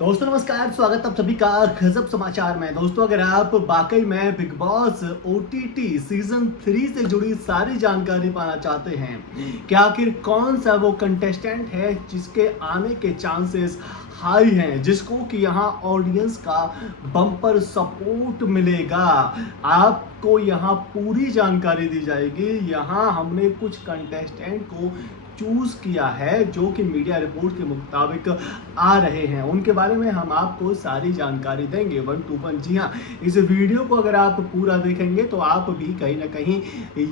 दोस्तों नमस्कार, स्वागत आप सभी का गजब समाचार में। दोस्तों अगर आप वाकई में बिग बॉस ओटीटी सीजन 3 से जुड़ी सारी जानकारी पाना चाहते हैं कि आखिर कौन सा वो कंटेस्टेंट है जिसके आने के चांसेस हाई हैं, जिसको कि यहाँ ऑडियंस का बम्पर सपोर्ट मिलेगा, आपको यहाँ पूरी जानकारी दी जाएगी। यहाँ हमने कुछ कंटेस्टेंट को चूज किया है जो कि मीडिया रिपोर्ट के मुताबिक आ रहे हैं, उनके बारे में हम आपको सारी जानकारी देंगे 1 to 1। जी हाँ, इस वीडियो को अगर आप पूरा देखेंगे तो आप भी कहीं ना कहीं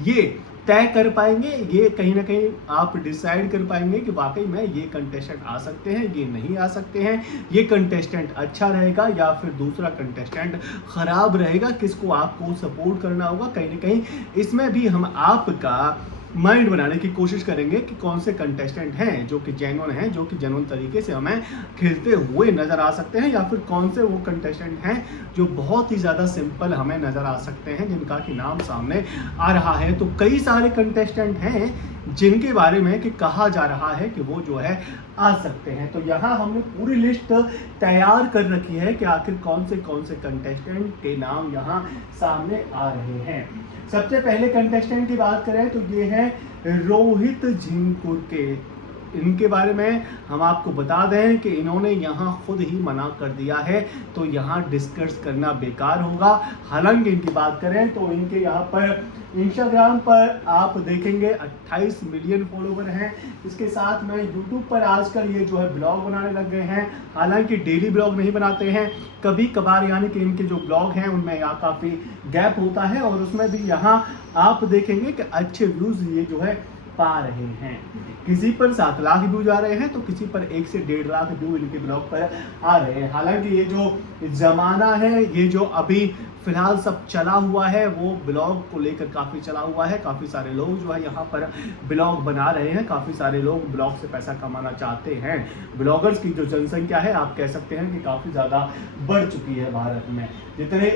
ये तय कर पाएंगे, ये कहीं ना कहीं आप डिसाइड कर पाएंगे कि वाकई में ये कंटेस्टेंट आ सकते हैं, ये नहीं आ सकते हैं, ये कंटेस्टेंट अच्छा रहेगा या फिर दूसरा कंटेस्टेंट खराब रहेगा, किसको आपको सपोर्ट करना होगा। कहीं ना कहीं इसमें भी हम आपका माइंड बनाने की कोशिश करेंगे कि कौन से कंटेस्टेंट हैं जो कि जेन्युइन हैं, जो कि जेन्युइन तरीके से हमें खेलते हुए नज़र आ सकते हैं, या फिर कौन से वो कंटेस्टेंट हैं जो बहुत ही ज़्यादा सिंपल हमें नज़र आ सकते हैं, जिनका कि नाम सामने आ रहा है। तो कई सारे कंटेस्टेंट हैं जिनके बारे में कि कहा जा रहा है कि वो जो है आ सकते हैं। तो यहाँ हमने पूरी लिस्ट तैयार कर रखी है कि आखिर कौन से कंटेस्टेंट के नाम यहाँ सामने आ रहे हैं। सबसे पहले कंटेस्टेंट की बात करें तो ये है रोहित झिंकुर के। इनके बारे में हम आपको बता दें कि इन्होंने यहाँ खुद ही मना कर दिया है, तो यहाँ डिस्कस करना बेकार होगा। हालांकि इनकी बात करें तो इनके यहाँ पर इंस्टाग्राम पर आप देखेंगे 28 मिलियन फॉलोवर हैं। इसके साथ में यूट्यूब पर आजकल ये जो है ब्लॉग बनाने लग गए हैं। हालांकि डेली ब्लॉग नहीं बनाते हैं, कभी कभार, यानी कि इनके जो ब्लॉग हैं उनमें यहाँ काफ़ी गैप होता है, और उसमें भी यहाँ आप देखेंगे कि अच्छे व्यूज़ ये जो है पा रहे हैं। किसी पर 7 लाख व्यूज आ रहे हैं तो किसी पर 1 से 1.5 लाख व्यू इनके ब्लॉग पर आ रहे हैं। हालांकि ये जो जमाना है, ये जो अभी फिलहाल सब चला हुआ है, वो ब्लॉग को लेकर काफ़ी चला हुआ है। काफ़ी सारे लोग जो है यहाँ पर ब्लॉग बना रहे हैं, काफ़ी सारे लोग ब्लॉग से पैसा कमाना चाहते हैं। ब्लॉगर्स की जो जनसंख्या है, आप कह सकते हैं कि काफ़ी ज़्यादा बढ़ चुकी है भारत में। जितने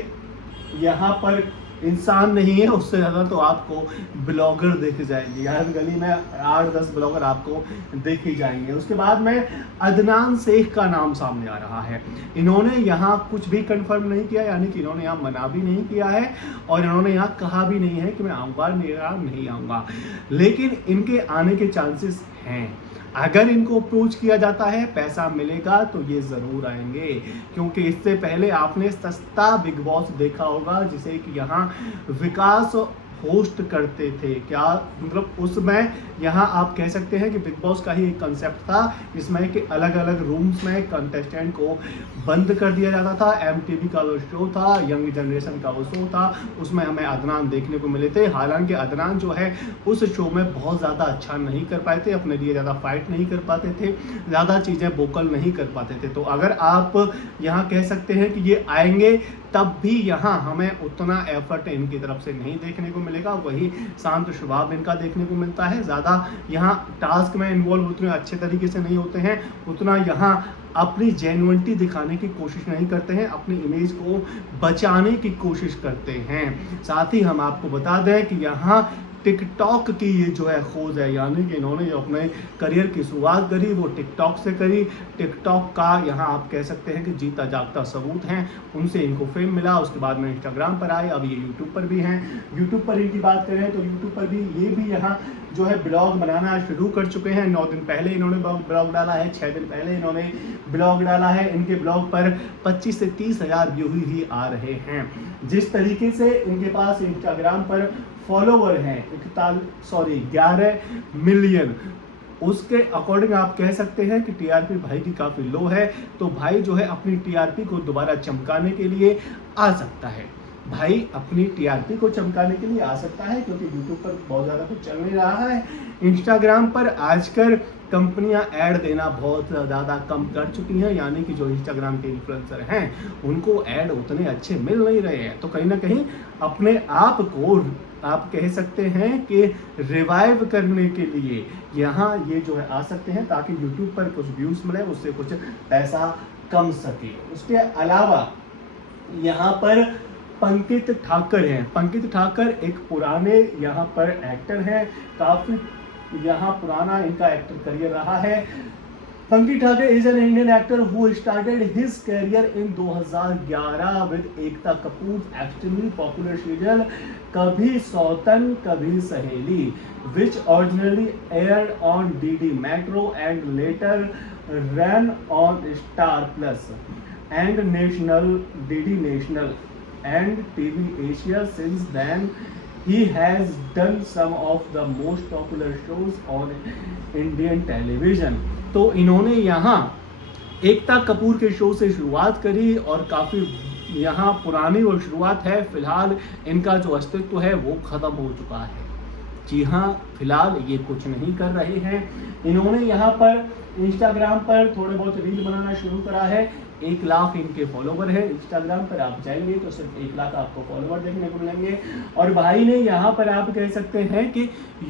यहाँ पर इंसान नहीं है, उससे ज़्यादा तो आपको ब्लॉगर देखे जाएंगे। हर गली में 8-10 ब्लॉगर आपको देखे जाएंगे। उसके बाद में अदनान शेख का नाम सामने आ रहा है। इन्होंने यहाँ कुछ भी कंफर्म नहीं किया, यानी कि इन्होंने यहाँ मना भी नहीं किया है और इन्होंने यहाँ कहा भी नहीं है कि मैं आऊँगा नहीं आऊँगा, लेकिन इनके आने के चांसेस हैं। अगर इनको अप्रोच किया जाता है, पैसा मिलेगा तो ये ज़रूर आएंगे, क्योंकि इससे पहले आपने सस्ता बिग बॉस देखा होगा जिसे कि यहाँ विकास होस्ट करते थे। क्या मतलब उसमें यहाँ आप कह सकते हैं कि बिग बॉस का ही एक कंसेप्ट था, जिसमें कि अलग अलग रूम्स में कंटेस्टेंट को बंद कर दिया जाता था। एमटीवी का वो शो था, यंग जनरेशन का वो शो था, उसमें हमें अदनान देखने को मिले थे। हालांकि अदनान जो है उस शो में बहुत ज़्यादा अच्छा नहीं कर पाए थे, अपने लिए ज़्यादा फाइट नहीं कर पाते थे, ज़्यादा चीज़ें वोकल नहीं कर पाते थे। तो अगर आप यहाँ कह सकते हैं कि ये आएंगे, तब भी यहाँ हमें उतना एफर्ट इनकी तरफ से नहीं देखने को मिलेगा। वही शांत स्वभाव इनका देखने को मिलता है, ज़्यादा यहाँ टास्क में इन्वॉल्व उतने अच्छे तरीके से नहीं होते हैं, उतना यहाँ अपनी जेन्युइनिटी दिखाने की कोशिश नहीं करते हैं, अपनी इमेज को बचाने की कोशिश करते हैं। साथ ही हम आपको बता दें कि यहाँ टिकटॉक की ये जो है खोज है, यानी कि इन्होंने जो अपने करियर की शुरुआत करी वो टिकटॉक से करी। टिकटॉक का यहाँ आप कह सकते हैं कि जीता जागता सबूत हैं, उनसे इनको फेम मिला। उसके बाद में इंस्टाग्राम पर आए, अब ये यूट्यूब पर भी हैं। यूट्यूब पर इनकी बात करें तो यूट्यूब पर भी ये भी यहाँ जो है ब्लॉग बनाना शुरू कर चुके हैं। 9 दिन पहले इन्होंने ब्लॉग डाला है, 6 दिन पहले इन्होंने ब्लॉग डाला है। इनके ब्लॉग पर 25 से 30 हज़ार व्यू ही आ रहे हैं। जिस तरीके से इनके पास इंस्टाग्राम पर फॉलोवर हैं 11 मिलियन, उसके अकॉर्डिंग आप कह सकते हैं कि टीआरपी भाई की काफ़ी लो है। तो भाई जो है अपनी टीआरपी को दोबारा चमकाने के लिए आ सकता है, भाई अपनी टीआरपी को चमकाने के लिए आ सकता है, क्योंकि यूट्यूब पर बहुत ज़्यादा कुछ चल नहीं रहा है। इंस्टाग्राम पर आजकल कंपनियां ऐड देना बहुत ज़्यादा कम कर चुकी हैं, यानी कि जो इंस्टाग्राम के इन्फ्लुएंसर हैं उनको ऐड उतने अच्छे मिल नहीं रहे हैं। तो कहीं ना कहीं अपने आप को आप कह सकते हैं कि रिवाइव करने के लिए यहाँ ये जो है आ सकते हैं, ताकि यूट्यूब पर कुछ व्यूज़ मिले, उससे कुछ पैसा कम सके। उसके अलावा यहाँ पर पंकित ठाकर हैं। पंकित ठाकर एक पुराने यहाँ पर एक्टर हैं, काफ़ी यहाँ पुराना इनका एक्टर करियर रहा है। Funky Thake is an Indian actor who started his career in 2011 with Ekta Kapoor's extremely popular serial Kabhi Sautan Kabhi Saheli, which originally aired on DD Metro and later ran on Star Plus and National DD National and TV Asia. Since then, he has done some of the most popular shows on Indian television. तो इन्होंने यहाँ एकता कपूर के show से शुरुआत करी और काफ़ी यहाँ पुरानी वो शुरुआत है। फिलहाल इनका जो अस्तित्व है वो ख़त्म हो चुका है। जी हाँ, फिलहाल ये कुछ नहीं कर रहे हैं। इन्होंने यहाँ पर इंस्टाग्राम पर थोड़े बहुत रील बनाना शुरू करा है। 1 लाख इनके फॉलोवर है इंस्टाग्राम पर। आप जाएंगे तो सिर्फ 1 लाख आपको फॉलोवर देखने को मिलेंगे। और भाई ने यहाँ पर आप कह सकते हैं कि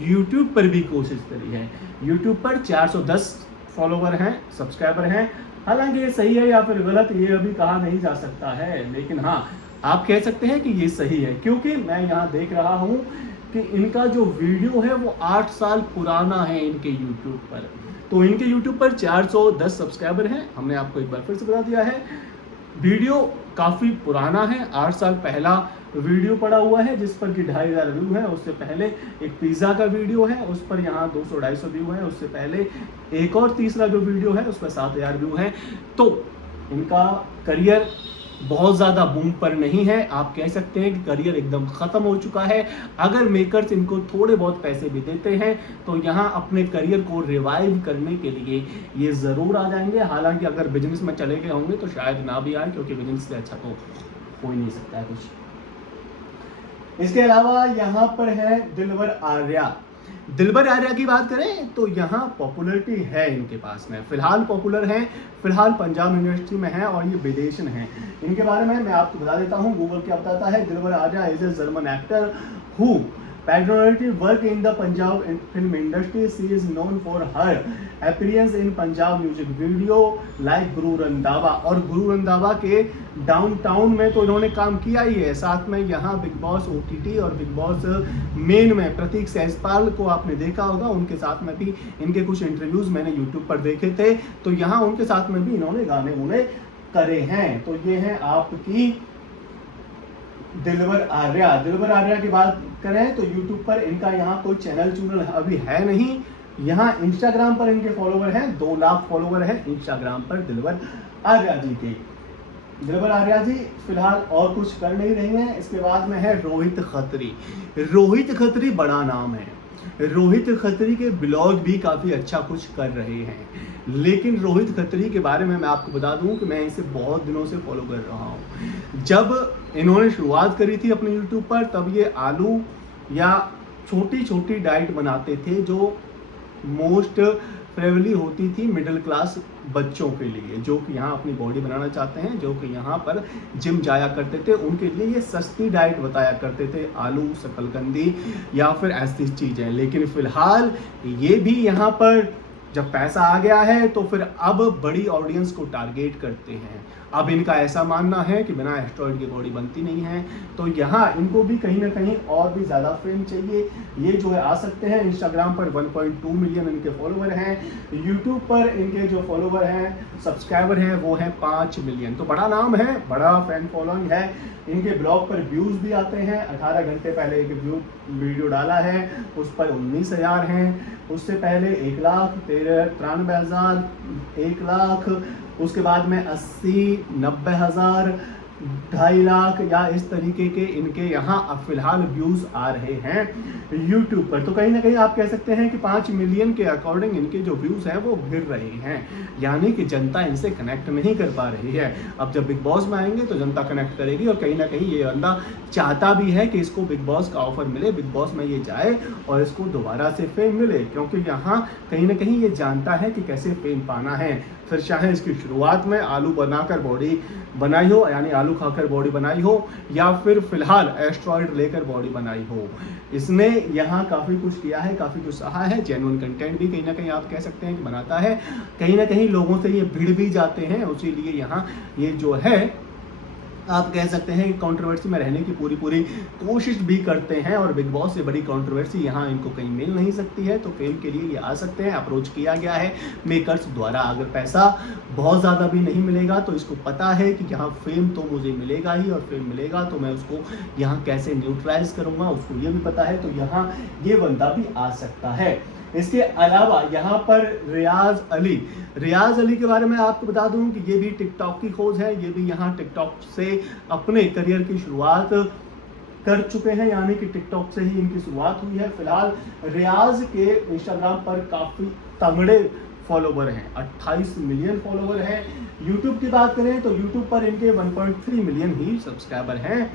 यूट्यूब पर भी कोशिश करी है। यूट्यूब पर 410 फॉलोवर हैं, सब्सक्राइबर हैं। हालांकि ये सही है या फिर गलत ये अभी कहा नहीं जा सकता है, लेकिन हाँ आप कह सकते हैं कि ये सही है, क्योंकि मैं यहाँ देख रहा हूँ कि इनका जो वीडियो है वो 8 साल पुराना है इनके यूट्यूब पर। तो इनके यूट्यूब पर 410 सब्सक्राइबर हैं। हमने आपको एक बार फिर से बता दिया है, वीडियो काफ़ी पुराना है। 8 साल पहला वीडियो पड़ा हुआ है जिस पर कि 2500 व्यू है। उससे पहले एक पिज़्ज़ा का वीडियो है, उस पर यहाँ 200-250 व्यू है। उससे पहले एक और तीसरा जो वीडियो है उस पर 7000 व्यू है। तो इनका करियर बहुत ज़्यादा बूम पर नहीं है। आप कह सकते हैं कि करियर एकदम ख़त्म हो चुका है। अगर मेकर्स इनको थोड़े बहुत पैसे भी देते हैं तो यहाँ अपने करियर को रिवाइव करने के लिए ये ज़रूर आ जाएंगे। हालांकि अगर बिजनेस में चले गए होंगे तो शायद ना भी आए, क्योंकि बिजनेस से अच्छा तो हो ही नहीं सकता है कुछ। इसके अलावा यहाँ पर है दिलबर आर्या। दिलबर आर्या की बात करें तो यहाँ पॉपुलरिटी है इनके पास में। फिलहाल पॉपुलर हैं, फिलहाल पंजाब यूनिवर्सिटी में है और ये विदेशन हैं। इनके बारे में मैं आपको बता देता हूँ, गूगल क्या बताता है। Dilbar Arya is a German actor who predominantly work in the Punjab film industry. She is known for her appearance in Punjab music video like Guru Randhawa. और गुरु रंधावा के डाउनटाउन में तो इन्होंने काम किया ही है। साथ में यहाँ बिग बॉस OTT और बिग बॉस मेन में प्रतीक सहजपाल को आपने देखा होगा, उनके साथ में भी इनके कुछ इंटरव्यूज मैंने यूट्यूब पर देखे थे। तो यहाँ उनके साथ में भी इन्होंने गाने वाने करे हैं। तो ये है आपकी दिलबर आर्या। दिलबर आर्या की बात करें तो यूट्यूब पर इनका यहाँ कोई चैनल अभी है नहीं। यहाँ इंस्टाग्राम पर इनके फॉलोवर हैं, 2 लाख फॉलोवर हैं इंस्टाग्राम पर दिलबर आर्या जी के। दिलबर आर्या जी फिलहाल और कुछ कर नहीं रही हैं। इसके बाद में है रोहित खत्री। रोहित खत्री बड़ा नाम है। रोहित खत्री के ब्लॉग भी काफ़ी अच्छा कुछ कर रहे हैं। लेकिन रोहित खत्री के बारे में मैं आपको बता दूं कि मैं इसे बहुत दिनों से फॉलो कर रहा हूं। जब इन्होंने शुरुआत करी थी अपने यूट्यूब पर तब ये आलू या छोटी छोटी डाइट बनाते थे जो मोस्ट फेवरली होती थी मिडिल क्लास बच्चों के लिए, जो कि यहाँ अपनी बॉडी बनाना चाहते हैं, जो कि यहाँ पर जिम जाया करते थे। उनके लिए ये सस्ती डाइट बताया करते थे, आलू, शकलकंदी या फिर ऐसी चीज़ें। लेकिन फ़िलहाल ये भी यहाँ पर जब पैसा आ गया है तो फिर अब बड़ी ऑडियंस को टारगेट करते हैं। अब इनका ऐसा मानना है कि बिना एस्ट्रॉइड की बॉडी बनती नहीं है। तो यहाँ इनको भी कहीं ना कहीं और भी ज़्यादा फेम चाहिए। ये जो है आ सकते हैं। इंस्टाग्राम पर 1.2 मिलियन इनके फॉलोवर हैं। यूट्यूब पर इनके जो फॉलोवर हैं, सब्सक्राइबर हैं, वो हैं 5 मिलियन। तो बड़ा नाम है, बड़ा फैन फॉलोइंग है। इनके ब्लॉग पर व्यूज़ भी आते हैं। 18 घंटे पहले एक वीडियो डाला है, उस पर 19,000 हैं। उससे पहले 1,93,000, 1 लाख, उसके बाद में 80-90,000, 2.5 लाख या इस तरीके के इनके यहाँ अब फिलहाल व्यूज़ आ रहे हैं यूट्यूब पर। तो कहीं ना कहीं आप कह सकते हैं कि 5 मिलियन के अकॉर्डिंग इनके जो व्यूज़ हैं वो गिर रहे हैं, यानी कि जनता इनसे कनेक्ट नहीं कर पा रही है। अब जब बिग बॉस में आएंगे तो जनता कनेक्ट करेगी और कहीं ना कहीं ये बंदा चाहता भी है कि इसको बिग बॉस का ऑफर मिले, बिग बॉस में ये जाए और इसको दोबारा से फेम मिले, क्योंकि यहाँ कहीं ना कहीं ये जानता है कि कैसे फेम पाना है। फिर चाहे इसकी शुरुआत में आलू बनाकर बॉडी बनाई हो, यानी आलू खाकर बॉडी बनाई हो, या फिर फिलहाल एस्ट्रॉइड लेकर बॉडी बनाई हो, इसने यहाँ काफ़ी कुछ किया है, काफ़ी कुछ सहा है। जेन्युइन कंटेंट भी कहीं ना कहीं आप कह सकते हैं कि बनाता है। कहीं ना कहीं लोगों से ये भिड़ भी जाते हैं, उसी लिए यहाँ ये जो है आप कह सकते हैं कि कंट्रोवर्सी में रहने की पूरी कोशिश भी करते हैं, और बिग बॉस से बड़ी कंट्रोवर्सी यहाँ इनको कहीं मिल नहीं सकती है, तो फेम के लिए ये आ सकते हैं। अप्रोच किया गया है मेकर्स द्वारा। अगर पैसा बहुत ज़्यादा भी नहीं मिलेगा तो इसको पता है कि यहाँ फेम तो मुझे मिलेगा ही, और फेम मिलेगा तो मैं उसको यहाँ कैसे न्यूट्रलाइज करूँगा उसको ये भी पता है, तो यहाँ ये बंदा भी आ सकता है। इसके अलावा यहाँ पर रियाज अली के बारे में आपको बता दूं कि ये भी टिकटॉक की खोज है। ये भी यहाँ टिकटॉक से अपने करियर की शुरुआत कर चुके हैं, यानी कि टिकटॉक से ही इनकी शुरुआत हुई है। फिलहाल रियाज के इंस्टाग्राम पर काफ़ी तगड़े फॉलोवर हैं, 28 मिलियन फॉलोवर हैं। यूट्यूब की बात करें तो यूट्यूब पर इनके 1.3 मिलियन ही सब्सक्राइबर हैं।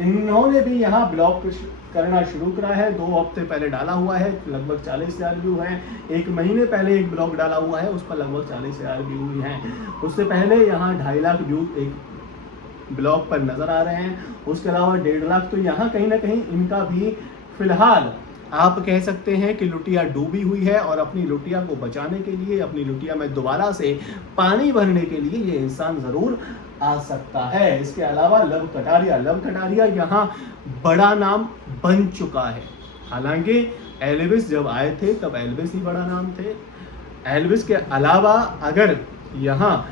इन्होंने भी यहाँ ब्लॉग करना शुरू करा है, 2 हफ्ते पहले डाला हुआ है, लगभग 40,000 व्यू हैं। 1 महीने पहले एक ब्लॉग डाला हुआ है, उस पर लगभग 40,000 व्यू हैं। उससे पहले यहाँ 2.5 लाख व्यू एक ब्लॉग पर नजर आ रहे हैं। उसके अलावा 1.5 लाख, तो यहाँ कहीं ना कहीं इनका भी फिलहाल आप कह सकते हैं कि लुटिया डूबी हुई है, और अपनी लुटिया को बचाने के लिए, अपनी लुटिया में दोबारा से पानी भरने के लिए ये इंसान ज़रूर आ सकता है। इसके अलावा लव कटारिया यहाँ बड़ा नाम बन चुका है। हालांकि एल्विस जब आए थे तब एल्विस ही बड़ा नाम थे। एल्विस के अलावा अगर यहाँ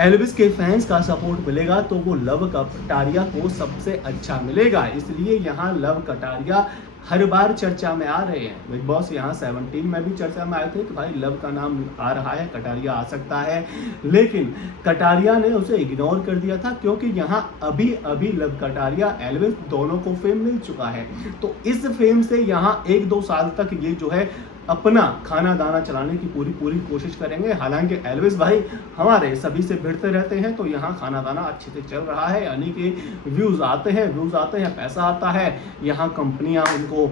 एल्विस के फैंस का सपोर्ट मिलेगा तो वो लव कटारिया को सबसे अच्छा मिलेगा, इसलिए यहाँ लव कटारिया हर बार चर्चा में आ रहे हैं। बिग बॉस यहाँ 17 में भी चर्चा में आए थे कि भाई लव का नाम आ रहा है, कटारिया आ सकता है, लेकिन कटारिया ने उसे इग्नोर कर दिया था, क्योंकि यहाँ अभी लव कटारिया एल्विस दोनों को फेम मिल चुका है। तो इस फेम से यहाँ 1-2 साल तक ये जो है अपना खाना दाना चलाने की पूरी कोशिश करेंगे। हालांकि एल्विस भाई हमारे सभी से भिड़ते रहते हैं, तो यहाँ खाना दाना अच्छे से चल रहा है, यानी कि व्यूज़ आते हैं, पैसा आता है। यहाँ कंपनियाँ उनको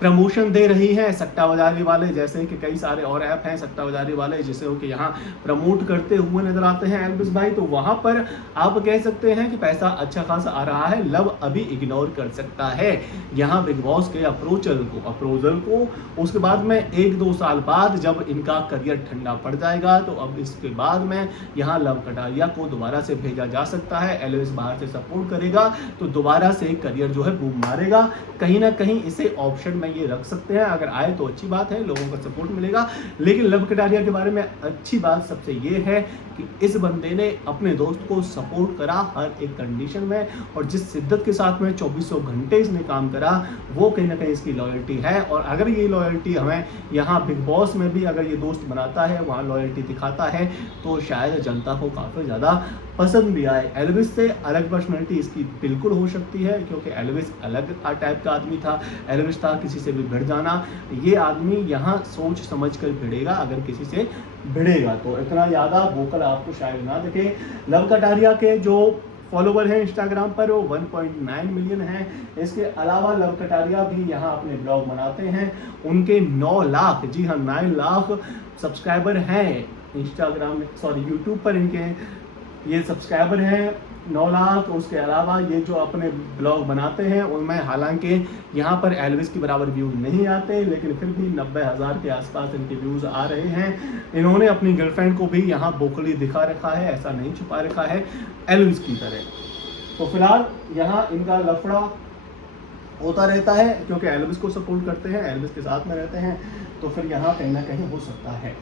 प्रमोशन दे रही है, सट्टा बाजारी वाले जैसे कि कई सारे और ऐप हैं सट्टा बाजारी वाले जिसे उनके यहाँ प्रमोट करते हुए नजर आते हैं एल्विस भाई। तो वहाँ पर आप कह सकते हैं कि पैसा अच्छा खासा आ रहा है। लव अभी इग्नोर कर सकता है यहाँ बिग बॉस के अप्रोचल को। उसके बाद में 1-2 साल बाद जब इनका करियर ठंडा पड़ जाएगा, तो अब इसके बाद में यहाँ लव कटारिया को दोबारा से भेजा जा सकता है। एल्विस बाहर से सपोर्ट करेगा तो दोबारा से करियर जो है बूम मारेगा। कहीं ना कहीं इसे ऑप्शन में ये रख सकते हैं, अगर आए तो अच्छी बात है, लोगों का सपोर्ट मिलेगा। लेकिन लव कटारिया के बारे में अच्छी बात सबसे ये है कि इस बंदे ने अपने दोस्त को सपोर्ट करा हर एक कंडीशन में, और जिस शिद्दत के साथ में 2400 घंटे इसने काम करा, वो कहीं ना कहीं इसकी लॉयल्टी है। और अगर ये लॉयल्टी हमें यहाँ बिग बॉस में भी अगर ये दोस्त बनाता है, वहाँ लॉयल्टी दिखाता है, तो शायद जनता को काफ़ी ज़्यादा पसंद भी आए। एल्विस से अलग पर्सनैलिटी इसकी बिल्कुल हो सकती है, क्योंकि एल्विस अलग टाइप का आदमी था। एल्विस था किसी से भी भिड़ जाना, ये आदमी यहाँ सोच समझ कर भिड़ेगा, अगर किसी से भिड़ेगा तो इतना ज़्यादा वोकल आपको शायद ना दिखे। लव कटारिया के जो फॉलोवर हैं इंस्टाग्राम पर वो 1.9 मिलियन हैं। इसके अलावा लव कटारिया भी यहाँ अपने ब्लॉग बनाते हैं, उनके 9 लाख, जी हाँ 9 लाख सब्सक्राइबर हैं यूट्यूब पर इनके ये सब्सक्राइबर हैं 9 लाख। उसके अलावा ये जो अपने ब्लॉग बनाते हैं उनमें हालांकि यहाँ पर एल्विस की बराबर व्यूज़ नहीं आते, लेकिन फिर भी 90,000 के आसपास इनके व्यूज़ आ रहे हैं। इन्होंने अपनी गर्लफ्रेंड को भी यहाँ बोकली दिखा रखा है, ऐसा नहीं छुपा रखा है एल्विस की तरह। तो फिलहाल यहाँ इनका लफड़ा होता रहता है, क्योंकि एल्विस को सपोर्ट करते हैं, एल्विस के साथ में रहते हैं, तो फिर यहाँ कहीं ना कहीं हो सकता है।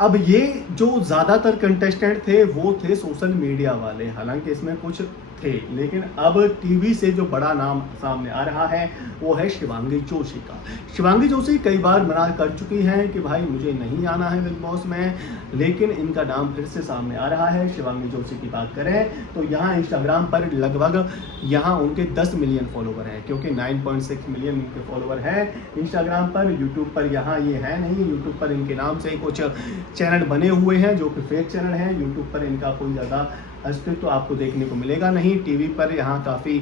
अब ये जो ज़्यादातर कंटेस्टेंट थे वो थे सोशल मीडिया वाले, हालांकि इसमें कुछ थे, लेकिन अब टीवी से जो बड़ा नाम सामने आ रहा है वो है शिवांगी जोशी का। शिवांगी जोशी कई बार मना कर चुकी हैं कि भाई मुझे नहीं आना है बिग बॉस में, लेकिन इनका नाम फिर से सामने आ रहा है। शिवांगी जोशी की बात करें तो यहाँ इंस्टाग्राम पर लगभग यहाँ उनके 10 मिलियन फॉलोवर हैं, क्योंकि 9.6 मिलियन इनके फॉलोवर हैं इंस्टाग्राम पर। यूट्यूब पर यहाँ ये है नहीं, यूट्यूब पर इनके नाम से कुछ चैनल बने हुए हैं जो कि फेक चैनल हैं। यूट्यूब पर इनका कोई ज़्यादा अस्तित्व तो आपको देखने को मिलेगा नहीं। टीवी पर यहाँ काफ़ी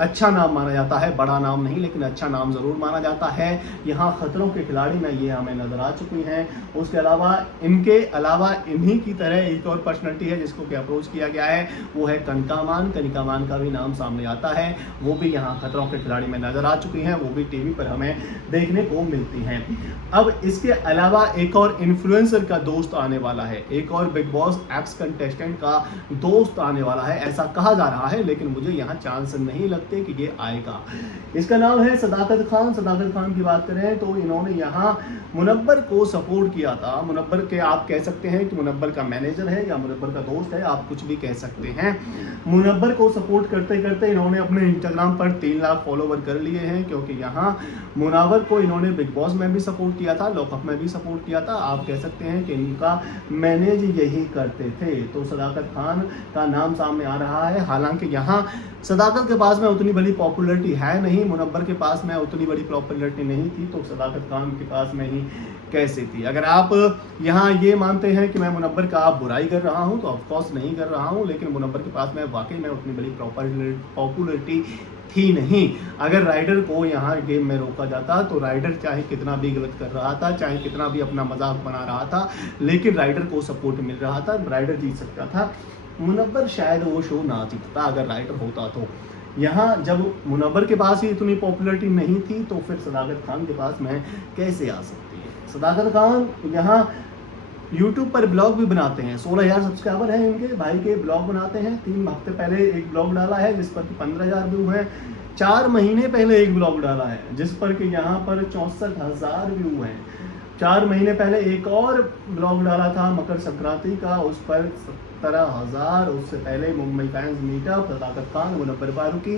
अच्छा नाम माना जाता है, बड़ा नाम नहीं लेकिन अच्छा नाम ज़रूर माना जाता है। यहाँ खतरों के खिलाड़ी में ये हमें नज़र आ चुकी हैं। उसके अलावा इन्हीं की तरह एक और पर्सनैलिटी है जिसको कि अप्रोच किया गया है, वो है कनिका मान का भी नाम सामने आता है। वो भी यहाँ खतरों के खिलाड़ी में नज़र आ चुकी हैं, वो भी टीवी पर हमें देखने को मिलती हैं। अब इसके अलावा एक और इन्फ्लुएंसर का दोस्त आने वाला है, एक और बिग बॉस एक्स कंटेस्टेंट का दोस्त आने वाला है, ऐसा कहा जा रहा है, लेकिन मुझे यहाँ चांस नहीं लगते कि ये आएगा। इसका नाम है सदाकत खान। सदाकत खान की बात करें तो इन्होंने यहाँ मुनव्वर को सपोर्ट किया था। मुनव्वर के आप कह सकते हैं कि मुनव्वर का मैनेजर है या मुनव्वर का दोस्त है, आप कुछ भी कह सकते हैं। मुनव्वर को सपोर्ट करते करते इन्होंने अपने इंस्टाग्राम पर 3 लाख फॉलोवर कर लिए हैं, क्योंकि यहाँ मुनव्वर को इन्होंने बिग बॉस में भी सपोर्ट किया था, लॉकअप में भी सपोर्ट किया था। आप कह सकते हैं कि इनका मैनेज यही करते थे। तो सदाकत खान का नाम सामने आ रहा है। हालांकि यहाँ सदाकत के पास में उतनी बड़ी पॉपुलैरिटी है नहीं, मुनव्वर के पास में उतनी बड़ी पॉपुलैरिटी नहीं थी, तो सदाकत खान के पास में ही कैसे थी। अगर आप यहाँ ये मानते हैं कि मैं मुनव्वर का आप बुराई कर रहा हूँ तो ऑफकोर्स नहीं कर रहा हूँ, लेकिन मुनव्वर के पास में वाकई में उतनी बड़ी पॉपुलैरिटी थी नहीं। अगर राइडर को यहाँ गेम में रोका जाता तो राइडर चाहे कितना भी गलत कर रहा था, चाहे कितना भी अपना मजाक बना रहा था, लेकिन राइडर को सपोर्ट मिल रहा था, राइडर जीत सकता था। मुनव्वर शायद वो शो ना जीतता अगर राइडर होता तो। यहाँ जब मुनव्वर के पास ही इतनी पॉपुलैरिटी नहीं थी तो फिर सदाकत खान के पास में कैसे आ सकती है। सदाकत खान यहाँ यूट्यूब पर ब्लॉग भी बनाते हैं, 16,000 सब्सक्राइबर हैं इनके भाई के, ब्लॉग बनाते हैं। 3 हफ्ते पहले एक ब्लॉग डाला है जिस पर कि 15,000 व्यू हैं। 4 महीने पहले एक ब्लॉग डाला है जिस पर कि यहाँ पर 64,000 व्यू हैं। 4 महीने पहले एक और ब्लॉग डाला था मकर संक्रांति का, उस पर 17,000। उससे पहले मुंबई फैंस मीटअप सदाकत खान मुनव्वर फारूकी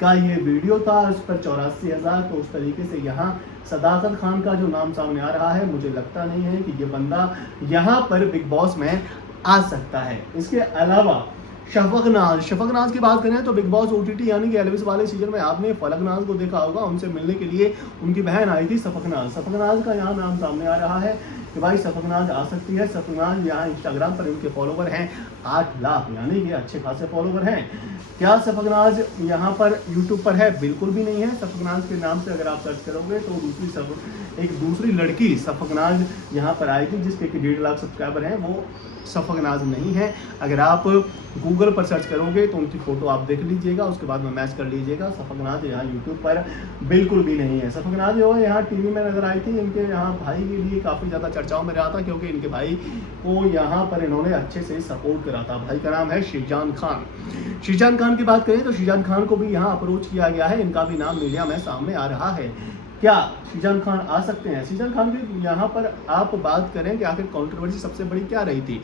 का ये वीडियो था, उस पर 84,000। तो उस तरीके से यहाँ सदाकत खान का जो नाम सामने आ रहा है, मुझे लगता नहीं है कि ये बंदा यहाँ पर बिग बॉस में आ सकता है। इसके अलावा शफक नाज की बात करें तो बिग बॉस ओटीटी यानी कि 11 वाले सीजन में आपने फलक नाज को देखा होगा, उनसे मिलने के लिए उनकी बहन आई थी सफक नाज का यहाँ नाम सामने आ रहा है कि भाई सफक नाज आ सकती है। सफक नाज यहाँ इंस्टाग्राम पर उनके फॉलोवर हैं 8 लाख, यानी कि अच्छे खासे फॉलोवर हैं। क्या सफक नाज यहाँ पर यूट्यूब पर है? बिल्कुल भी नहीं है। सफक नाज के नाम से अगर आप सर्च करोगे तो एक दूसरी लड़की सफक नाज यहाँ पर आई थी जिसके 1.5 लाख सब्सक्राइबर हैं, वो सफक नाज नहीं है। अगर आप गूगल पर सर्च करोगे तो उनकी फ़ोटो आप देख लीजिएगा, उसके बाद में मैच कर लीजिएगा। सफक नाज यहाँ यूट्यूब पर बिल्कुल भी नहीं है। सफक नाज जो है यहाँ टीवी में नज़र आई थी, इनके यहाँ भाई के लिए काफ़ी ज़्यादा चर्चाओं में रहा था, क्योंकि इनके भाई को यहाँ पर इन्होंने अच्छे से सपोर्ट करा था। भाई का नाम है शीजान खान। शीजान खान की बात करें तो शीजान खान को भी यहाँ अप्रोच किया गया है, इनका भी नाम मीडिया में सामने आ रहा है। क्या शीजान खान आ सकते हैं? शीजान खान की यहाँ पर आप बात करें कि आखिर कंट्रोवर्सी सबसे बड़ी क्या रही थी,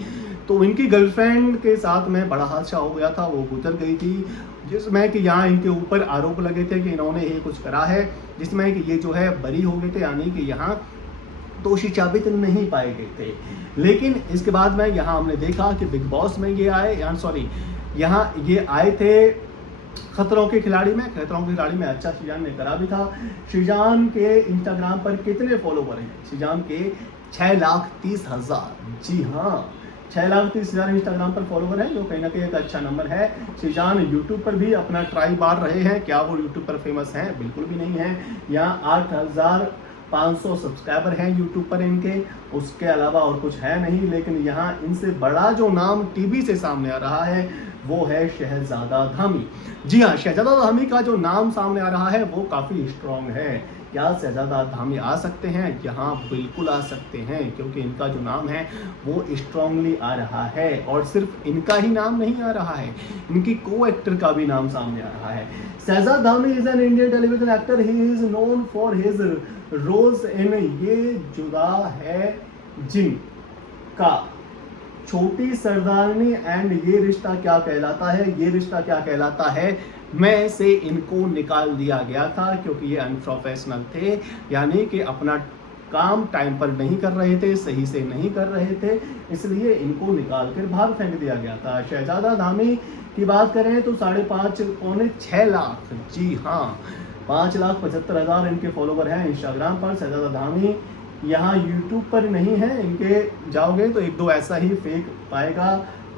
तो इनकी गर्लफ्रेंड के साथ में बड़ा हादसा हो गया था, वो गुजर गई थी, जिसमें कि यहाँ इनके ऊपर आरोप लगे थे कि इन्होंने ये कुछ करा है, जिसमें कि ये जो है बरी हो गए थे, यानी कि यहाँ दोषी साबित नहीं पाए गए थे। लेकिन इसके बाद में यहाँ हमने देखा कि बिग बॉस में ये आए, यहाँ ये आए थे खतरों के खिलाड़ी में अच्छा शीजान ने करा भी था। शीजान के इंस्टाग्राम पर कितने फॉलोवर हैं? शीजान के 6,30,000। जी हाँ, 6,30,000 इंस्टाग्राम पर फॉलोवर हैं, जो कहीं ना कहीं एक अच्छा नंबर है। शीजान यूट्यूब पर भी अपना ट्राई मार रहे हैं। क्या वो यूट्यूब पर फेमस हैं? बिल्कुल भी नहीं है। यहाँ 8,500 सब्सक्राइबर हैं यूट्यूब पर इनके, उसके अलावा और कुछ है नहीं। लेकिन यहाँ इनसे बड़ा जो नाम टीवी से सामने आ रहा है वो है शहजादा धामी। जी हाँ, शहजादा धामी का जो नाम सामने आ रहा है वो काफ़ी स्ट्रॉन्ग है। क्या शहजादा धामी आ सकते हैं? यहाँ बिल्कुल आ सकते हैं, क्योंकि इनका जो नाम है वो स्ट्रॉन्गली आ रहा है। और सिर्फ इनका ही नाम नहीं आ रहा है, इनकी को एक्टर का भी नाम सामने आ रहा है। Shehzada Dhami is an Indian television actor. He is known for his roles in ये जुदा है जिन का, छोटी सरदारनी एंड ये रिश्ता क्या कहलाता है। ये रिश्ता क्या कहलाता है में से इनको निकाल दिया गया था, क्योंकि ये अनप्रोफेशनल थे, यानी कि अपना काम टाइम पर नहीं कर रहे थे, सही से नहीं कर रहे थे, इसलिए इनको निकाल कर बाहर फेंक दिया गया था। शहजादा धामी की बात करें तो 5.5 पौने 6 लाख, जी हाँ, 5,75,000 इनके फॉलोवर हैं इंस्टाग्राम पर। शहजादा धामी यहाँ यूट्यूब पर नहीं है, इनके जाओगे तो 1-2 ऐसा ही फेक पाएगा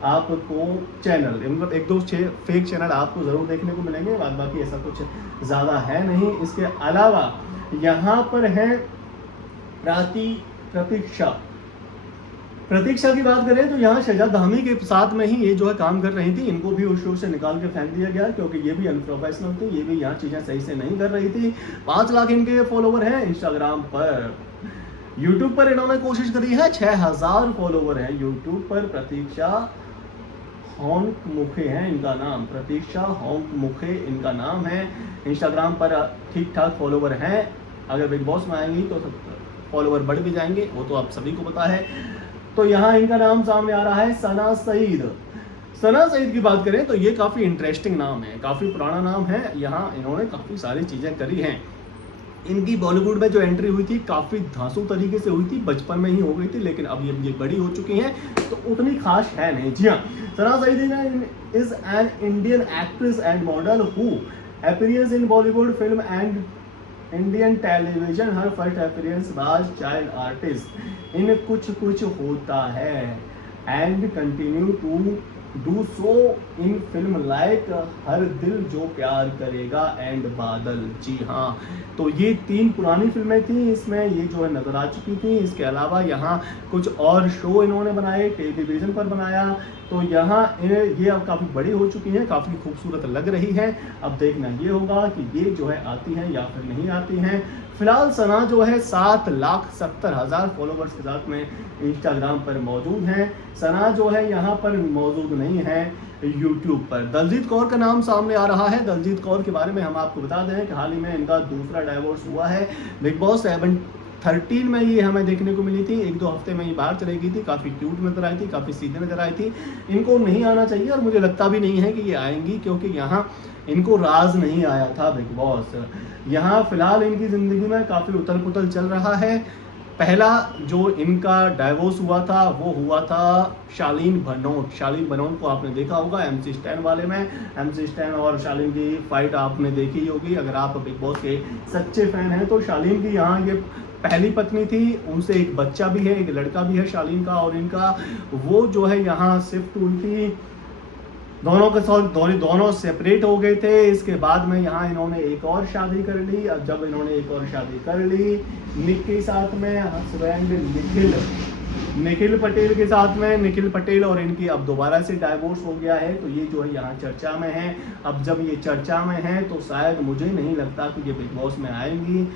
आपको चैनल, मतलब 1-2 फेक चैनल आपको ज़रूर देखने को मिलेंगे, बाद बाकी ऐसा कुछ ज़्यादा है नहीं। इसके अलावा यहाँ पर है प्रतीक्षा की बात करें तो यहाँ शहजाद धामी के साथ में ही ये जो है काम कर रही थी। इनको भी उस शो से निकाल के फेंक दिया गया क्योंकि ये भी अनप्रोफेशनल थी, ये भी यहाँ चीज़ें सही से नहीं कर रही थी। 5 लाख इनके फॉलोवर हैं इंस्टाग्राम पर। यूट्यूब पर इन्होंने कोशिश करी है, 6000 फॉलोवर है यूट्यूब पर। प्रतीक्षा होंकमुखे है इनका नाम, प्रतीक्षा होंकमुखे इनका नाम है। इंस्टाग्राम पर ठीक ठाक फॉलोवर हैं, अगर बिग बॉस में आएंगी तो फॉलोवर बढ़ भी जाएंगे, वो तो आप सभी को पता है। तो यहाँ इनका नाम सामने आ रहा है सना सईद। सना सईद की बात करें तो ये काफ़ी इंटरेस्टिंग नाम है, काफ़ी पुराना नाम है। यहाँ इन्होंने काफ़ी सारी चीज़ें करी हैं। इनकी बॉलीवुड में जो एंट्री हुई थी काफ़ी धांसू तरीके से हुई थी, बचपन में ही हो गई थी, लेकिन अब ये बड़ी हो चुकी हैं तो उतनी खास है नहीं। जी हाँ, Sana Saeed is an Indian actress and model who appears in Bollywood film and Indian television. Her first appearance was child artist in Kuch Kuch Hota Hai and continue to do so in film like Har Dil Jo प्यार करेगा एंड बादल। जी हाँ, तो ये 3 पुरानी फिल्में थी, इसमें ये जो है नजर आ चुकी थी। इसके अलावा यहाँ कुछ और शो इन्होंने बनाए, टेलीविजन पर बनाया, तो यहाँ ये अब काफ़ी बड़ी हो चुकी हैं, काफ़ी खूबसूरत लग रही है। अब देखना ये होगा कि ये जो है आती हैं या फिर नहीं आती हैं। फिलहाल सना जो है 7,70,000 फॉलोवर्स के साथ में इंस्टाग्राम पर मौजूद हैं। सना जो है यहाँ पर मौजूद नहीं है यूट्यूब पर। दलजीत कौर का नाम सामने आ रहा है। दलजीत कौर के बारे में हम आपको बता दें कि हाल ही में इनका दूसरा डाइवोर्स हुआ है। बिग बॉस 13 में ये हमें देखने को मिली थी, 1-2 हफ्ते में ये बाहर चली गई थी। काफ़ी क्यूट नजर आई थी, काफ़ी सीधे नजर आई थी। इनको नहीं आना चाहिए और मुझे लगता भी नहीं है कि ये आएंगी, क्योंकि यहाँ इनको राज नहीं आया था बिग बॉस। यहाँ फिलहाल इनकी ज़िंदगी में काफ़ी उथल पुथल चल रहा है। पहला जो इनका डाइवोर्स हुआ था वो हुआ था शालीन भनोट। शालीन भनोट को आपने देखा होगा MC स्टैन वाले में। MC स्टैन और शालीन की फाइट आपने देखी होगी, अगर आप बिग बॉस के सच्चे फैन हैं तो। शालीन की यहाँ ये पहली पत्नी थी, उनसे एक बच्चा भी है, एक लड़का भी है शालीन का, और इनका वो जो है यहाँ शिफ्ट हुई थी। दोनों सेपरेट हो गए थे। इसके बाद में यहाँ इन्होंने एक और शादी कर ली। अब जब इन्होंने एक और शादी कर ली निक के साथ में, हस्बैंड निखिल पटेल के साथ में, निखिल पटेल, और इनकी अब दोबारा से डाइवोर्स हो गया है। तो ये जो है यहाँ चर्चा में है। अब जब ये चर्चा में है तो शायद मुझे नहीं लगता कि ये बिग बॉस में आएंगी।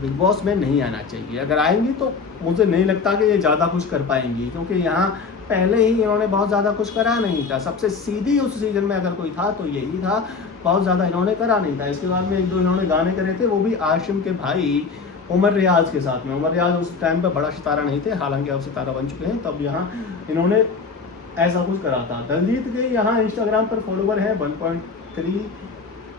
बिग बॉस में नहीं आना चाहिए, अगर आएंगी तो मुझे नहीं लगता कि ये ज़्यादा कुछ कर पाएंगी, क्योंकि यहाँ पहले ही इन्होंने बहुत ज़्यादा कुछ करा नहीं था। सबसे सीधी उस सीजन में अगर कोई था तो यही था, बहुत ज़्यादा इन्होंने करा नहीं था। इसके बाद में 1-2 इन्होंने गाने करे थे, वो भी आशिम के भाई उमर रियाज के साथ में। उमर रियाज उस टाइम पे बड़ा सितारा नहीं थे, हालांकि अब सितारा बन चुके हैं। तब यहाँ इन्होंने ऐसा कुछ करा था। दलजीत के यहाँ इंस्टाग्राम पर फॉलोवर है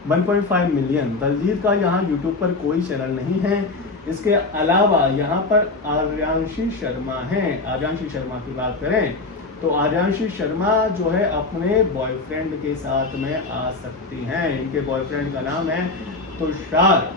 1.5 मिलियन। दलजीत का यहाँ यूट्यूब पर कोई चैनल नहीं है। इसके अलावा यहाँ पर आर्यांशी शर्मा हैं। आर्यांशी शर्मा की बात करें तो आर्यांशी शर्मा जो है अपने बॉयफ्रेंड के साथ में आ सकती हैं। इनके बॉयफ्रेंड का नाम है तुषार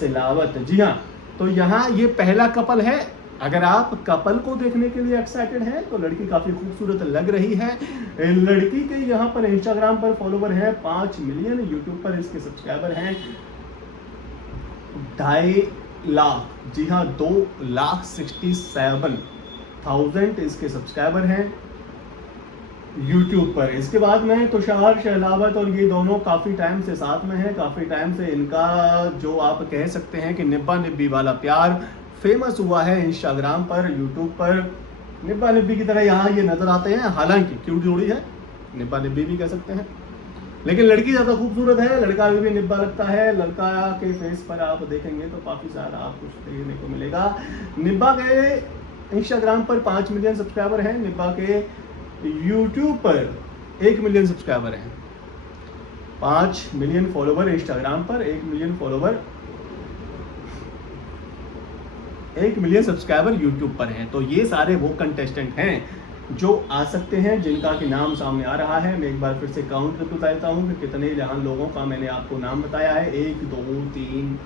सिलावत। जी हाँ, तो यहाँ ये पहला कपल है। अगर आप कपल को देखने के लिए एक्साइटेड हैं तो लड़की काफ़ी खूबसूरत लग रही है। लड़की के यहाँ पर इंस्टाग्राम पर फॉलोवर है 5 मिलियन। यूट्यूब पर इसके सब्सक्राइबर हैं 2.5 लाख। जी हाँ, 2,67,000 इसके सब्सक्राइबर हैं यूट्यूब पर। इसके बाद में तुषार शहलावत और ये दोनों काफ़ी टाइम से साथ में हैं। काफ़ी टाइम से इनका जो आप कह सकते हैं कि निब्बा निब्बी वाला प्यार फेमस हुआ है इंस्टाग्राम पर, यूट्यूब पर। निब्बा निब्बी की तरह यहाँ ये नज़र आते हैं। हालांकि क्यूट जोड़ी है, निब्बा निब्बी भी कह सकते हैं, लेकिन लड़की ज़्यादा खूबसूरत है, लड़का भी निब्बा लगता है। लड़का के फेस पर आप देखेंगे तो काफ़ी सारा आपको देखने को मिलेगा। निब्बा के इंस्टाग्राम पर 5 मिलियन सब्सक्राइबर हैं। निब्बा के यूट्यूब पर 1 मिलियन सब्सक्राइबर हैं। 5 मिलियन फॉलोवर इंस्टाग्राम पर, 1 मिलियन सब्सक्राइबर यूट्यूब पर हैं। तो ये सारे वो कंटेस्टेंट हैं जो आ सकते हैं, जिनका कि नाम सामने आ रहा है। मैं एक बार फिर से काउंट करके बताता हूँ कि कितने यहाँ लोगों का मैंने आपको नाम बताया है। 1 2 3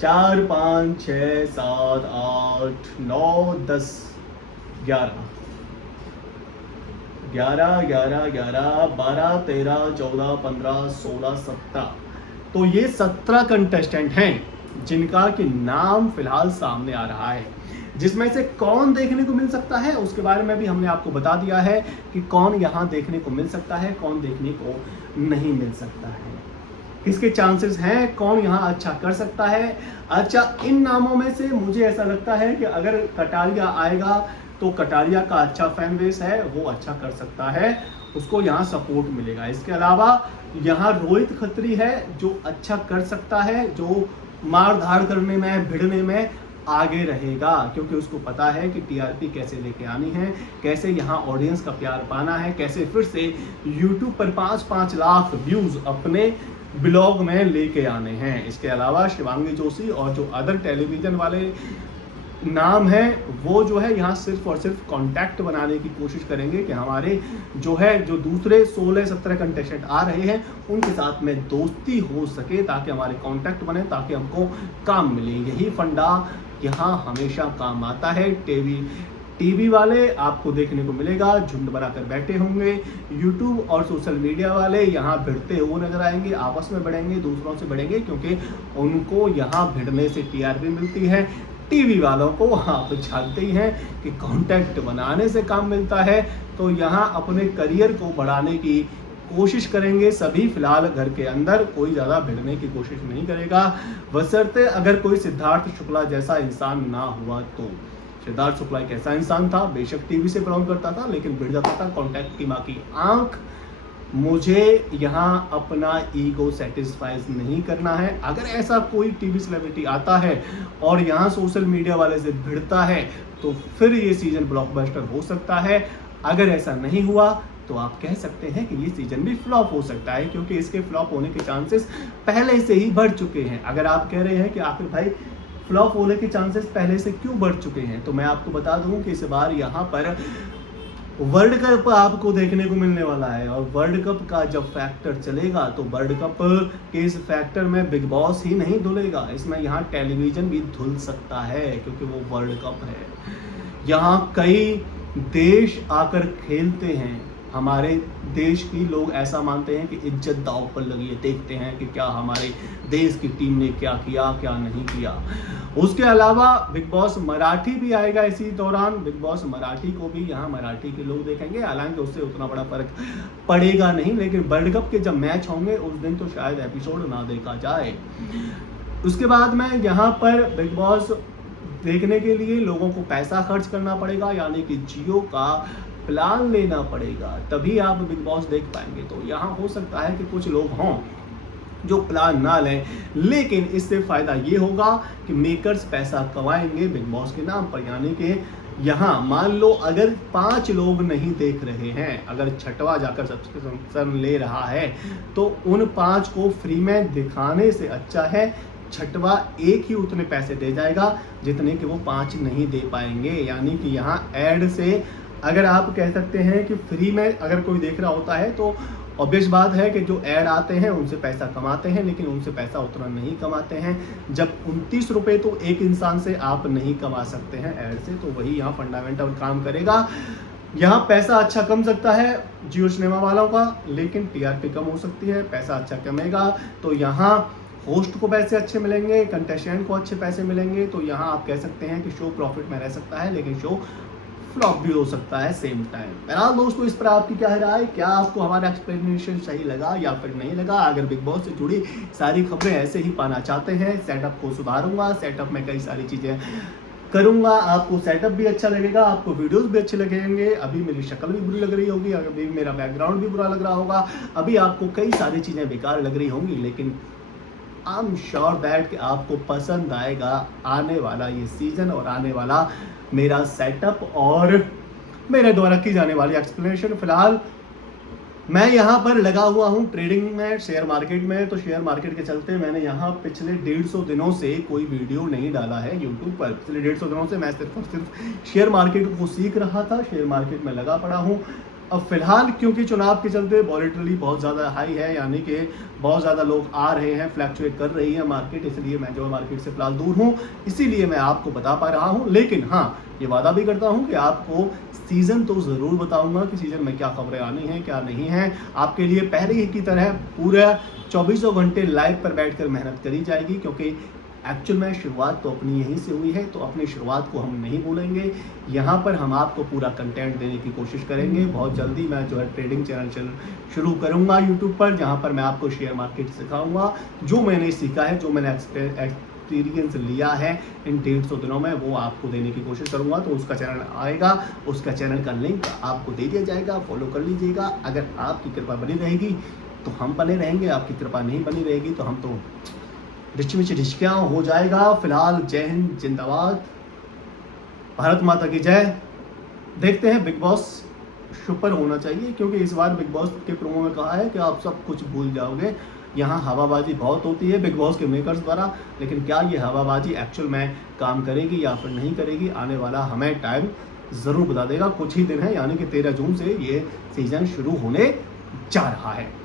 4 5 6 7 8 9 10 11 11, 11, 11, 12, 13, 14, 15, 16, 17। तो ये 17 कंटेस्टेंट हैं जिनका कि नाम फिलहाल सामने आ रहा है। जिसमें से कौन देखने को मिल सकता है उसके बारे में भी हमने आपको बता दिया है कि कौन यहाँ देखने को मिल सकता है, कौन देखने को नहीं मिल सकता है, किसके चांसेस हैं, कौन यहाँ अच्छा कर सकता है। अच्छा, इन नामों में से मुझे ऐसा लगता है कि अगर कटारिया आएगा तो कटारिया का अच्छा फैन बेस है, वो अच्छा कर सकता है, उसको यहाँ सपोर्ट मिलेगा। इसके अलावा यहाँ रोहित खत्री है जो अच्छा कर सकता है, जो मार धाड़ करने में, भिड़ने में आगे रहेगा, क्योंकि उसको पता है कि टीआरपी कैसे लेके आनी है, कैसे यहाँ ऑडियंस का प्यार पाना है, कैसे फिर से यूट्यूब पर 5-5 लाख व्यूज अपने ब्लॉग में लेके आने हैं। इसके अलावा शिवांगी जोशी और जो अदर टेलीविजन वाले नाम है वो जो है यहाँ सिर्फ और सिर्फ कांटेक्ट बनाने की कोशिश करेंगे कि हमारे जो दूसरे 16-17 कंटेस्टेंट आ रहे हैं उनके साथ में दोस्ती हो सके, ताकि हमारे कांटेक्ट बने, ताकि हमको काम मिले। यही फंडा यहाँ हमेशा काम आता है। टीवी वाले आपको देखने को मिलेगा झुंड बनाकर बैठे होंगे, यूट्यूब और सोशल मीडिया वाले यहाँ भिड़ते हुए नजर आएंगे, आपस में भिड़ेंगे, दूसरों से भिड़ेंगे, क्योंकि उनको यहाँ भिड़ने से टीआरपी मिलती है। टीवी वालों को आप जानते ही हैं कि कांटेक्ट बनाने से काम मिलता है, तो यहाँ अपने करियर को बढ़ाने की कोशिश करेंगे सभी। फिलहाल घर के अंदर कोई ज़्यादा भिड़ने की कोशिश नहीं करेगा, बशर्ते अगर कोई सिद्धार्थ शुक्ला जैसा इंसान ना हुआ तो। सिद्धार्थ शुक्ला एक ऐसा इंसान था, बेशक टीवी से बिलोंग करता था, लेकिन भिड़ जाता था, कांटेक्ट की माँ की आंख। मुझे यहाँ अपना ईगो सेटिस्फाइज नहीं करना है। अगर ऐसा कोई टीवी सेलिब्रिटी आता है और यहाँ सोशल मीडिया वाले से भिड़ता है तो फिर ये सीजन ब्लॉकबस्टर हो सकता है। अगर ऐसा नहीं हुआ तो आप कह सकते हैं कि ये सीजन भी फ्लॉप हो सकता है, क्योंकि इसके फ्लॉप होने के चांसेस पहले से ही बढ़ चुके हैं। अगर आप कह रहे हैं कि आखिर भाई फ्लॉप होने के चांसेस पहले से क्यों बढ़ चुके हैं, तो मैं आपको बता दूं कि इस बार यहाँ पर वर्ल्ड कप आपको देखने को मिलने वाला है, और वर्ल्ड कप का जब फैक्टर चलेगा तो वर्ल्ड कप के इस फैक्टर में बिग बॉस ही नहीं धुलेगा, इसमें यहाँ टेलीविजन भी धुल सकता है, क्योंकि वो वर्ल्ड कप है। यहाँ कई देश आकर खेलते हैं, हमारे देश की लोग ऐसा मानते हैं कि इज्जत दांव पर लगी है, देखते हैं कि क्या हमारे देश की टीम ने क्या किया, क्या नहीं किया। उसके अलावा बिग बॉस मराठी भी आएगा इसी दौरान। बिग बॉस मराठी को भी यहाँ मराठी के लोग देखेंगे, हालांकि उससे उतना बड़ा फर्क पड़ेगा नहीं, लेकिन वर्ल्ड कप के जब मैच होंगे उस दिन तो शायद एपिसोड ना देखा जाए। उसके बाद में यहाँ पर बिग बॉस देखने के लिए लोगों को पैसा खर्च करना पड़ेगा, यानी कि जियो का प्लान लेना पड़ेगा, तभी आप बिग बॉस देख पाएंगे। तो यहाँ हो सकता है कि कुछ लोग हों जो प्लान ना लें, लेकिन इससे फायदा ये होगा कि मेकर्स पैसा कमाएंगे बिग बॉस के नाम पर। यानी कि यहाँ मान लो अगर 5 लोग नहीं देख रहे हैं, अगर छठवा जाकर सब्सक्रिप्शन ले रहा है, तो उन 5 को फ्री में दिखाने से अच्छा है छठवा एक ही उतने पैसे दे जाएगा जितने कि वो 5 नहीं दे पाएंगे। यानी कि यहाँ ऐड से अगर आप कह सकते हैं कि फ्री में अगर कोई देख रहा होता है तो ऑब्वियस बात है कि जो ऐड आते हैं उनसे पैसा कमाते हैं, लेकिन उनसे पैसा उतना नहीं कमाते हैं। जब 29 रुपये तो एक इंसान से आप नहीं कमा सकते हैं ऐड से, तो वही यहाँ फंडामेंटल काम करेगा। यहाँ पैसा अच्छा कम सकता है जियो सिनेमा वालों का, लेकिन टीआरपी कम हो सकती है। पैसा अच्छा कमेगा तो यहाँ होस्ट को पैसे अच्छे मिलेंगे, कंटेस्टेंट को अच्छे पैसे मिलेंगे, तो यहाँ आप कह सकते हैं कि शो प्रॉफिट में रह सकता है, लेकिन शो फ्लॉप भी हो सकता है सेम टाइम। बहरहाल दोस्तों, इस पर आपकी क्या राय, क्या आपको हमारा एक्सप्लेनेशन सही लगा या फिर नहीं लगा? अगर बिग बॉस से जुड़ी सारी खबरें ऐसे ही पाना चाहते हैं, सेटअप को सुधारूंगा, सेटअप में कई सारी चीज़ें करूंगा, आपको सेटअप भी अच्छा लगेगा, आपको वीडियोस भी अच्छे लगेंगे। अभी मेरी शक्ल भी बुरी लग रही होगी, अभी मेरा बैकग्राउंड भी बुरा लग रहा होगा, अभी आपको कई सारी चीज़ें बेकार लग रही होंगी, लेकिन आई एम श्योर दैट कि आपको पसंद आएगा आने वाला ये सीज़न और आने वाला मेरा सेटअप और मेरे द्वारा की जाने वाली एक्सप्लेनेशन। फिलहाल मैं यहाँ पर लगा हुआ हूँ ट्रेडिंग में, शेयर मार्केट में, तो शेयर मार्केट के चलते मैंने यहाँ पिछले 150 दिनों से कोई वीडियो नहीं डाला है यूट्यूब पर। पिछले 150 दिनों से मैं सिर्फ और सिर्फ शेयर मार्केट को सीख रहा था, शेयर मार्केट में लगा पड़ा हूँ। अब फिलहाल क्योंकि चुनाव के चलते वॉलेटिलिटी बहुत ज़्यादा हाई है, यानी कि बहुत ज़्यादा लोग आ रहे हैं, फ्लैक्चुएट कर रही है मार्केट, इसलिए मैं जो है मार्केट से फिलहाल दूर हूँ, इसीलिए मैं आपको बता पा रहा हूँ। लेकिन हाँ, ये वादा भी करता हूँ कि आपको सीज़न तो ज़रूर बताऊँगा कि सीज़न में क्या खबरें आनी हैं, क्या नहीं हैं। आपके लिए पहले ही की तरह पूरा 24 घंटे लाइव पर बैठकर मेहनत करी जाएगी, क्योंकि एक्चुअल में शुरुआत तो अपनी यहीं से हुई है, तो अपनी शुरुआत को हम नहीं भूलेंगे। यहाँ पर हम आपको पूरा कंटेंट देने की कोशिश करेंगे। बहुत जल्दी मैं जो है ट्रेडिंग चैनल शुरू करूँगा यूट्यूब पर, जहाँ पर मैं आपको शेयर मार्केट सिखाऊँगा। जो मैंने सीखा है, जो मैंने एक्सपीरियंस लिया है इन 150 दिनों में, वो आपको देने की कोशिश करूँगा। तो उसका चैनल आएगा, उसका चैनल का लिंक आपको दे दिया जाएगा, फॉलो कर लीजिएगा। अगर आपकी कृपा बनी रहेगी तो हम बने रहेंगे, आपकी कृपा नहीं बनी रहेगी तो हम तो ढिचकियाँ हो जाएगा। फिलहाल जय हिंद, जिंदाबाद, भारत माता की जय। देखते हैं, बिग बॉस सुपर होना चाहिए, क्योंकि इस बार बिग बॉस के प्रोमो में कहा है कि आप सब कुछ भूल जाओगे। यहाँ हवाबाजी बहुत होती है बिग बॉस के मेकर्स द्वारा, लेकिन क्या ये हवाबाजी एक्चुअल में काम करेगी या फिर नहीं करेगी, आने वाला हमें टाइम ज़रूर बता देगा। कुछ ही दिन है, यानी कि 13 जून से ये सीज़न शुरू होने जा रहा है।